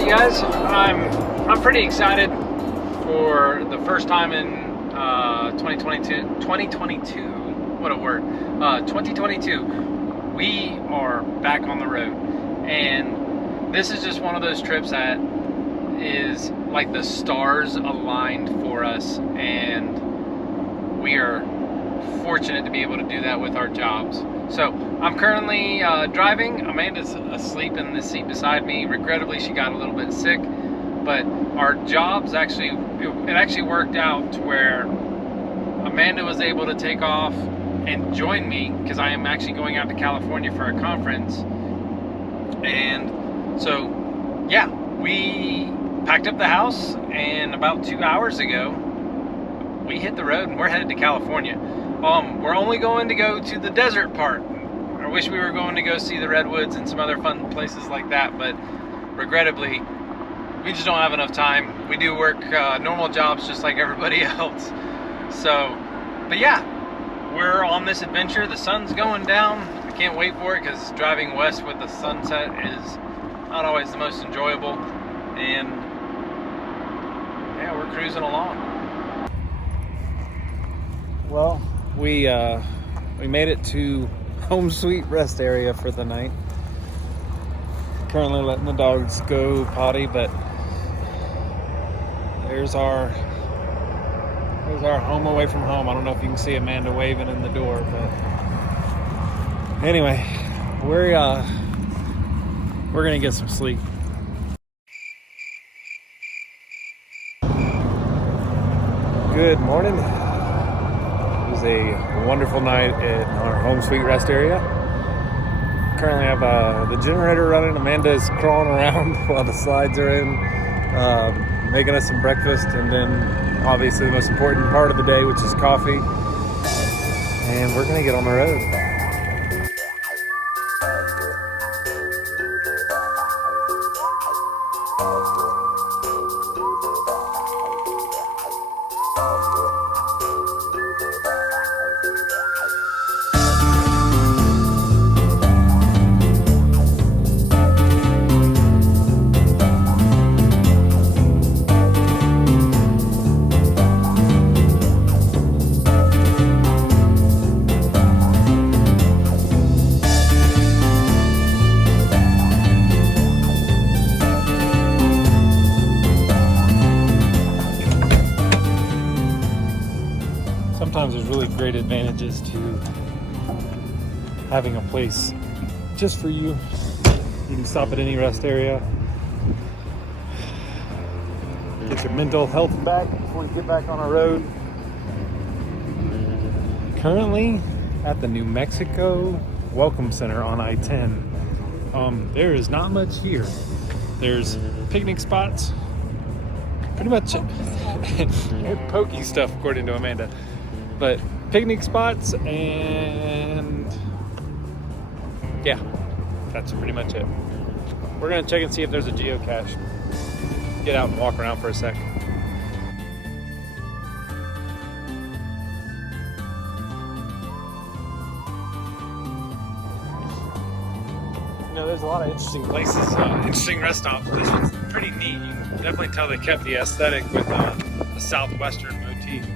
you guys? I'm pretty excited for the first time in 2022. What a word. 2022. We are back on the road, and this is just one of those trips that is like the stars aligned for us, and we are fortunate to be able to do that with our jobs. So I'm currently driving. Amanda's asleep in the seat beside me. Regrettably, she got a little bit sick, but our jobs actually worked out to where Amanda was able to take off and join me, because I am actually going out to California for a conference. And so yeah, we packed up the house, and about 2 hours ago we hit the road and we're headed to California. We're only going to go to the desert part. I wish we were going to go see the redwoods and some other fun places like that, but regrettably, we just don't have enough time. We do work normal jobs just like everybody else. So, but yeah, we're on this adventure. The sun's going down. I can't wait for it, because driving west with the sunset is not always the most enjoyable. And yeah, we're cruising along. Well, we made it to home sweet rest area for the night. Currently letting the dogs go potty, but there's our home away from home. I don't know if you can see Amanda waving in the door, but anyway, we're gonna get some sleep. Good morning. It was a wonderful night at our home sweet rest area. Currently have the generator running. Amanda's crawling around while the slides are in, making us some breakfast, and then obviously the most important part of the day, which is coffee. And we're gonna get on the road. Sometimes there's really great advantages to having a place just for you. You can stop at any rest area, get your mental health back before you get back on a road. Currently at the New Mexico Welcome Center on I-10. There is not much here. There's picnic spots, pretty much pokey stuff according to Amanda. But picnic spots, and yeah, that's pretty much it. We're gonna check and see if there's a geocache. Get out and walk around for a sec. You know, there's a lot of interesting places, interesting rest stops. This one's pretty neat. You can definitely tell they kept the aesthetic with a southwestern motif.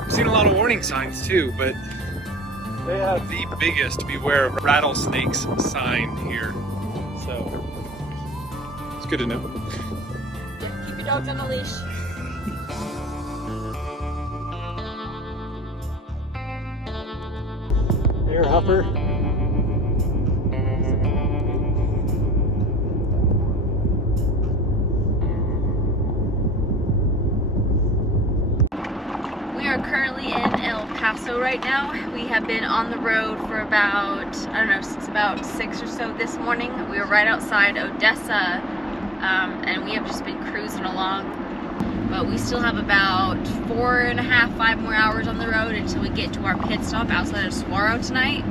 I've seen a lot of warning signs too, but they have the biggest beware of rattlesnakes sign here. So it's good to know. Yeah, keep your dogs on the leash. Air hopper. We are currently in El Paso right now. We have been on the road for about, I don't know, since about 6 or so this morning. We were right outside Odessa, and we have just been cruising along. But we still have about 4.5, 5 more hours on the road until we get to our pit stop outside of Saguaro tonight.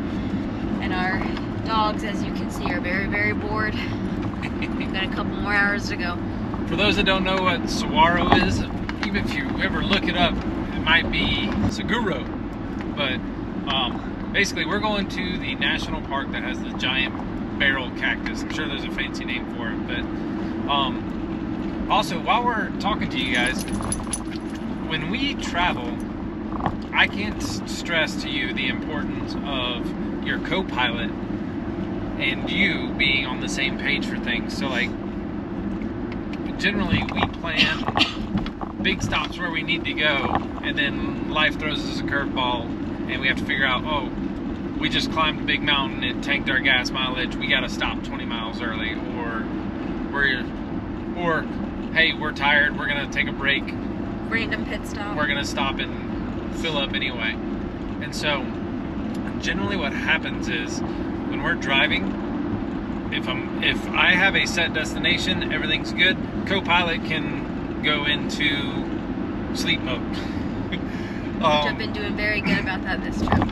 And our dogs, as you can see, are very, very bored. We've got a couple more hours to go. For those that don't know what saguaro is, even if you ever look it up, it might be Saguaro. But basically, we're going to the national park that has the giant barrel cactus. I'm sure there's a fancy name for it, but also, while we're talking to you guys, when we travel, I can't stress to you the importance of your co-pilot and you being on the same page for things. So like, generally we plan big stops where we need to go, and then life throws us a curveball and we have to figure out, oh, we just climbed a big mountain and tanked our gas mileage, we got to stop 20 miles early, or hey, we're tired, we're gonna take a break, random pit stop, we're gonna stop and fill up anyway. And so generally what happens is, when we're driving, if I have a set destination, everything's good, co-pilot can go into sleep mode. Which I've been doing very good about that this trip.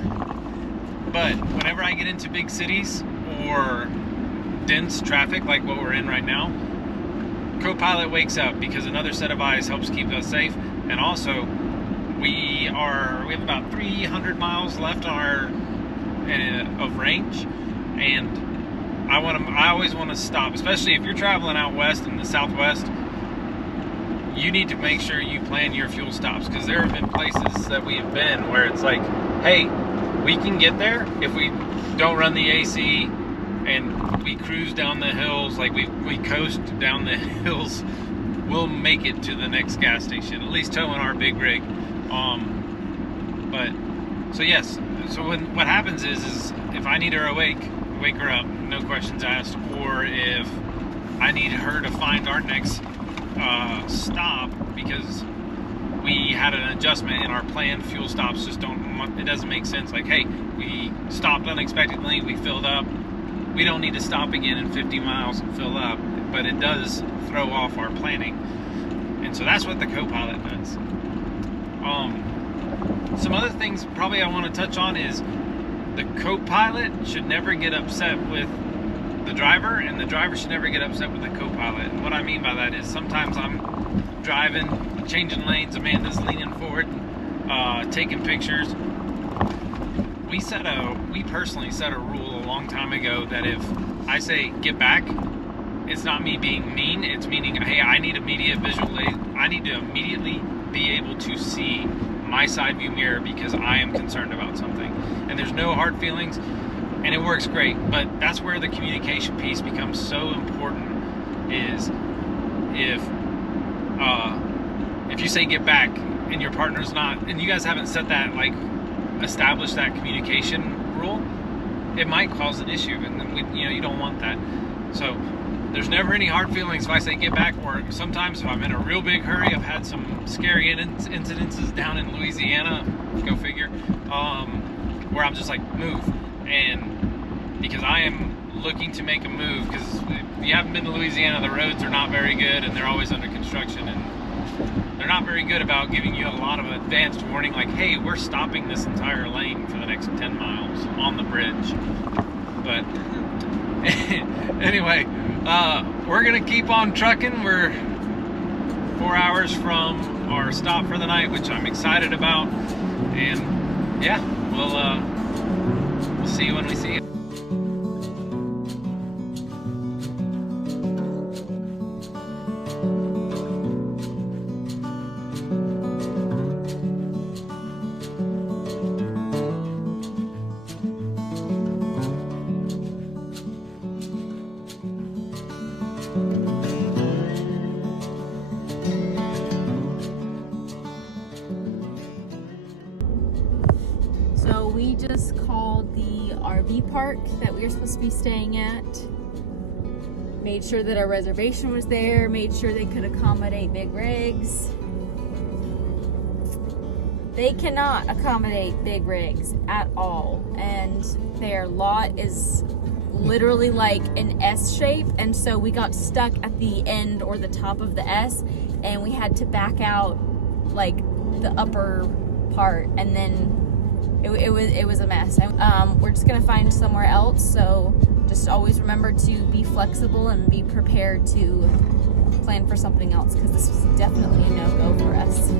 But whenever I get into big cities or dense traffic like what we're in right now, co-pilot wakes up because another set of eyes helps keep us safe. And also, we have about 300 miles left on of range, and I always want to stop, especially if you're traveling out west in the Southwest. You need to make sure you plan your fuel stops, because there have been places that we have been where it's like, hey, we can get there if we don't run the AC and we cruise down the hills, like we coast down the hills, we'll make it to the next gas station, at least towing our big rig. So what happens is if I need her awake, wake her up, no questions asked. Or if I need her to find our next stop because we had an adjustment in our planned fuel stops, it doesn't make sense. Like, hey, we stopped unexpectedly, we filled up, we don't need to stop again in 50 miles and fill up, but it does throw off our planning. And so that's what the co-pilot does. Some other things probably I want to touch on is the co-pilot should never get upset with the driver, and the driver should never get upset with the co-pilot. And what I mean by that is, sometimes I'm driving, changing lanes, Amanda's leaning forward, taking pictures. We personally set a rule a long time ago that if I say get back, it's not me being mean, it's meaning, hey, I need immediate I need to immediately be able to see my side view mirror because I am concerned about something. And there's no hard feelings, and it works great. But that's where the communication piece becomes so important, is if you say get back and your partner's not, and you guys haven't set that, like, established that communication rule, it might cause an issue, and then you don't want that. So there's never any hard feelings if I say get back, or sometimes if I'm in a real big hurry. I've had some scary incidences down in Louisiana, go figure, where I'm just like, move. And because I am looking to make a move, because if you haven't been to Louisiana, the roads are not very good and they're always under construction, and they're not very good about giving you a lot of advanced warning, like, hey, we're stopping this entire lane for the next 10 miles on the bridge. But anyway, we're gonna keep on trucking. We're 4 hours from our stop for the night, which I'm excited about. And yeah, we'll see you when we see you. So we just called the RV park that we were supposed to be staying at, made sure that our reservation was there, made sure they could accommodate big rigs. They cannot accommodate big rigs at all, and their lot is literally like an S shape, and so we got stuck at the end or the top of the S, and we had to back out like the upper part, and then it was a mess. We're just gonna find somewhere else, so just always remember to be flexible and be prepared to plan for something else, because this was definitely a no-go for us.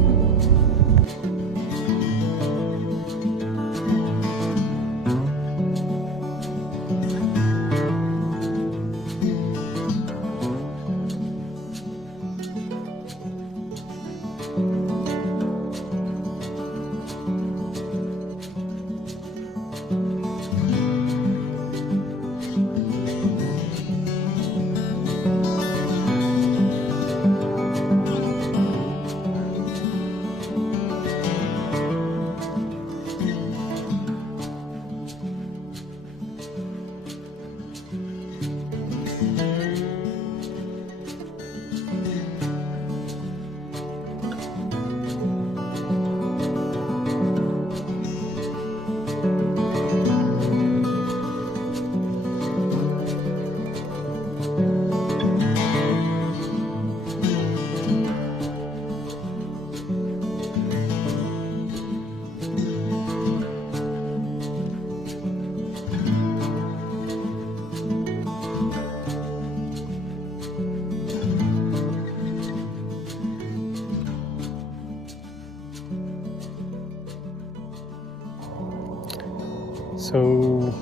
So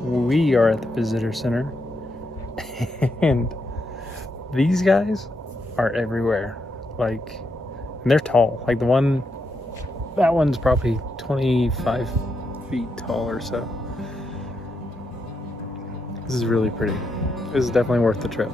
we are at the visitor center and these guys are everywhere. Like, and they're tall. Like that one's probably 25 feet tall or so. This is really pretty. This is definitely worth the trip.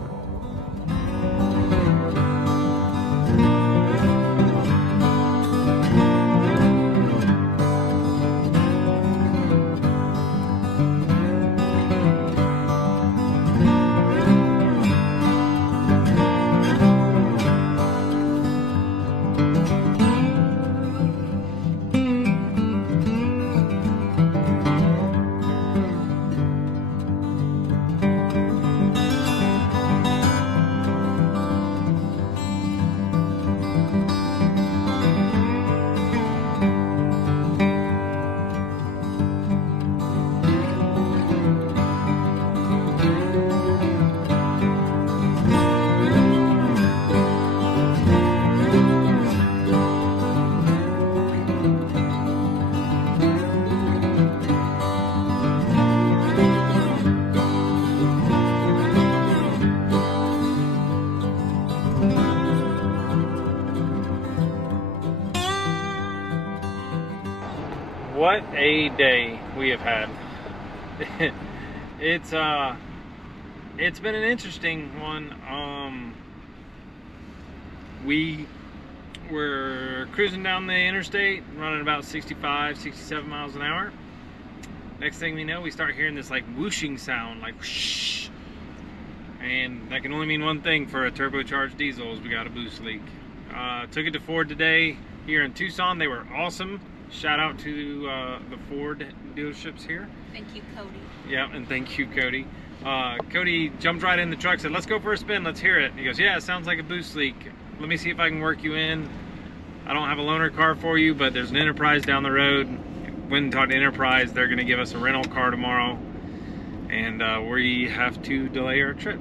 What a day we have had. It's been an interesting one. We were cruising down the interstate, running about 65, 67 miles an hour. Next thing we know, we start hearing this like whooshing sound, like whoosh. And that can only mean one thing for a turbocharged diesel, is we got a boost leak. Took it to Ford today here in Tucson. They were awesome. Shout out to the Ford dealerships here. Thank you, Cody. Yeah, and thank you, Cody. Cody jumped right in the truck, said, let's go for a spin, let's hear it. He goes, yeah, it sounds like a boost leak. Let me see if I can work you in. I don't have a loaner car for you, but there's an Enterprise down the road. Went and talked to Enterprise. They're going to give us a rental car tomorrow. And we have to delay our trip.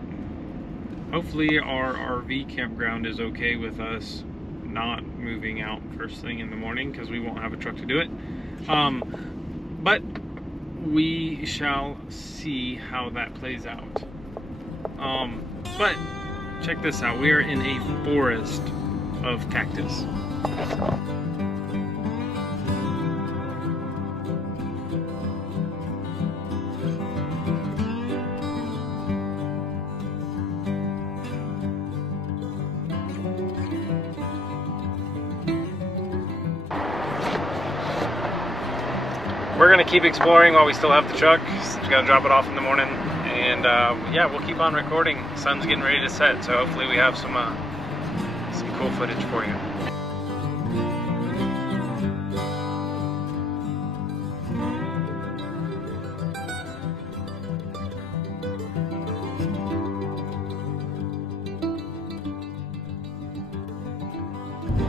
Hopefully our RV campground is okay with us not moving out first thing in the morning, because we won't have a truck to do it. But we shall see how that plays out. But check this out. We are in a forest of cactus. We're gonna keep exploring while we still have the truck. Just gotta drop it off in the morning, and yeah, we'll keep on recording. Sun's getting ready to set, so hopefully we have some cool footage for you.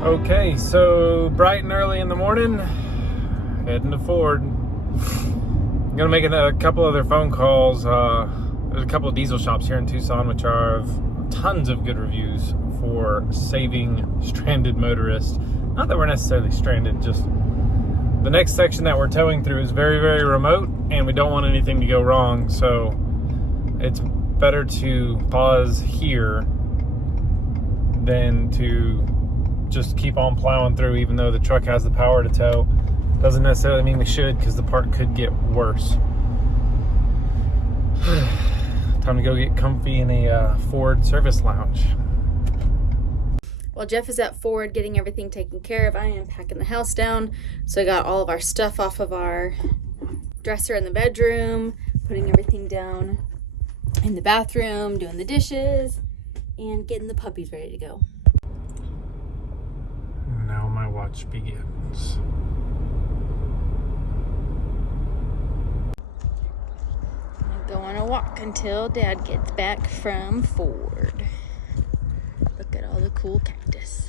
Okay, so bright and early in the morning, heading to Ford. I'm gonna make a couple other phone calls. There's a couple of diesel shops here in Tucson which are of tons of good reviews for saving stranded motorists. Not that we're necessarily stranded, just the next section that we're towing through is very, very remote and we don't want anything to go wrong, so it's better to pause here than to just keep on plowing through, even though the truck has the power to tow. Doesn't necessarily mean we should, because the part could get worse. Time to go get comfy in a Ford service lounge. While Jeff is at Ford getting everything taken care of, I am packing the house down. So I got all of our stuff off of our dresser in the bedroom, putting everything down in the bathroom, doing the dishes, and getting the puppies ready to go. Now my watch begins. Go on a walk until Dad gets back from Ford. Look at all the cool cactus.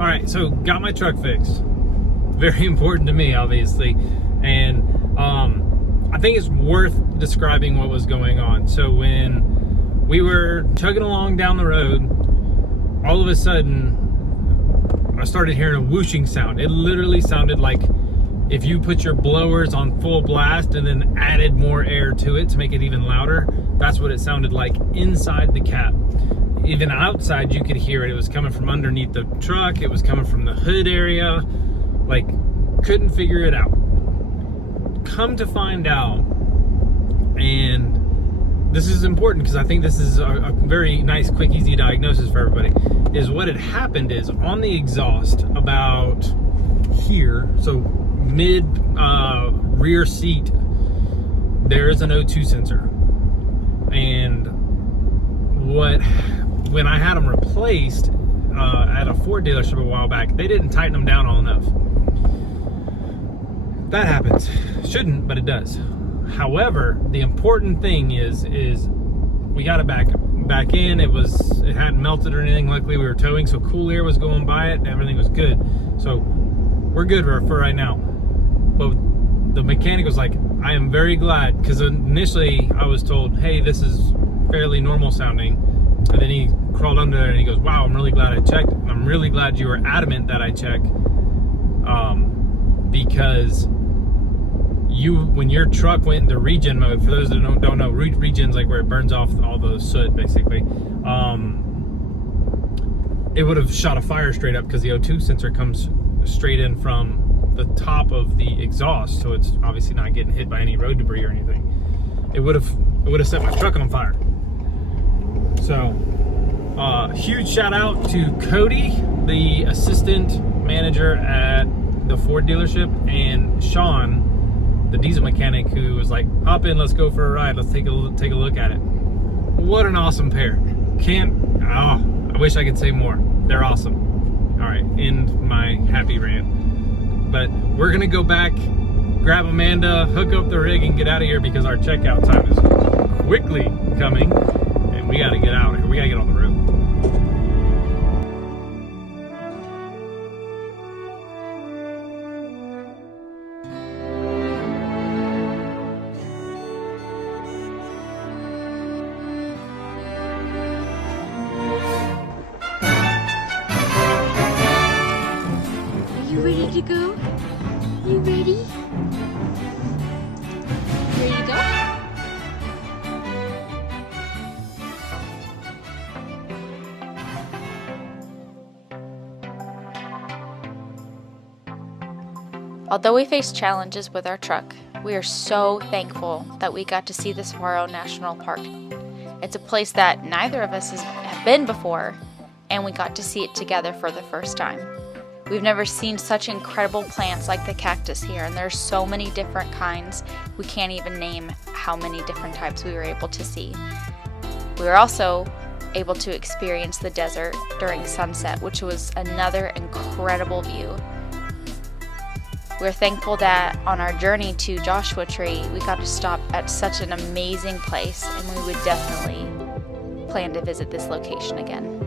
All right, so got my truck fixed. Very important to me, obviously, and I think it's worth describing what was going on. So when we were chugging along down the road. All of a sudden, I started hearing a whooshing sound. It literally sounded like if you put your blowers on full blast and then added more air to it to make it even louder. That's what it sounded like inside the cab. Even outside, you could hear it. It was coming from underneath the truck. It was coming from the hood area. Like, couldn't figure it out. Come to find out, and this is important because I think this is a very nice, quick, easy diagnosis for everybody, is what had happened is on the exhaust about here, so mid rear seat, there is an O2 sensor. And when I had them replaced at a Ford dealership a while back, they didn't tighten them down all enough. That happens. Shouldn't, but it does. However, the important thing is we got it back in. It hadn't melted or anything. Luckily, we were towing, so cool air was going by it, and everything was good. So we're good for right now. But the mechanic was like, I am very glad, because initially I was told, hey, this is fairly normal sounding. And then he crawled under there and he goes, wow, I'm really glad I checked. And I'm really glad you were adamant that I check. Because when your truck went into regen mode, for those that don't know, regen's like where it burns off all the soot, basically. It would have shot a fire straight up because the O2 sensor comes straight in from the top of the exhaust, so it's obviously not getting hit by any road debris or anything. It would have set my truck on fire. So, huge shout out to Cody, the assistant manager at the Ford dealership, and Sean, the diesel mechanic, who was like, hop in, let's go for a ride, let's take a look at it. What an awesome pair. I wish I could say more. They're awesome. All right, end my happy rant. But we're gonna go back, grab Amanda, hook up the rig, and get out of here because our checkout time is quickly coming, and we gotta get out of here. We gotta get on the road. You ready to go? You ready? Ready to go? Although we faced challenges with our truck, we are so thankful that we got to see the Saguaro National Park. It's a place that neither of us have been before, and we got to see it together for the first time. We've never seen such incredible plants like the cactus here, and there's so many different kinds. We can't even name how many different types we were able to see. We were also able to experience the desert during sunset, which was another incredible view. We're thankful that on our journey to Joshua Tree, we got to stop at such an amazing place, and we would definitely plan to visit this location again.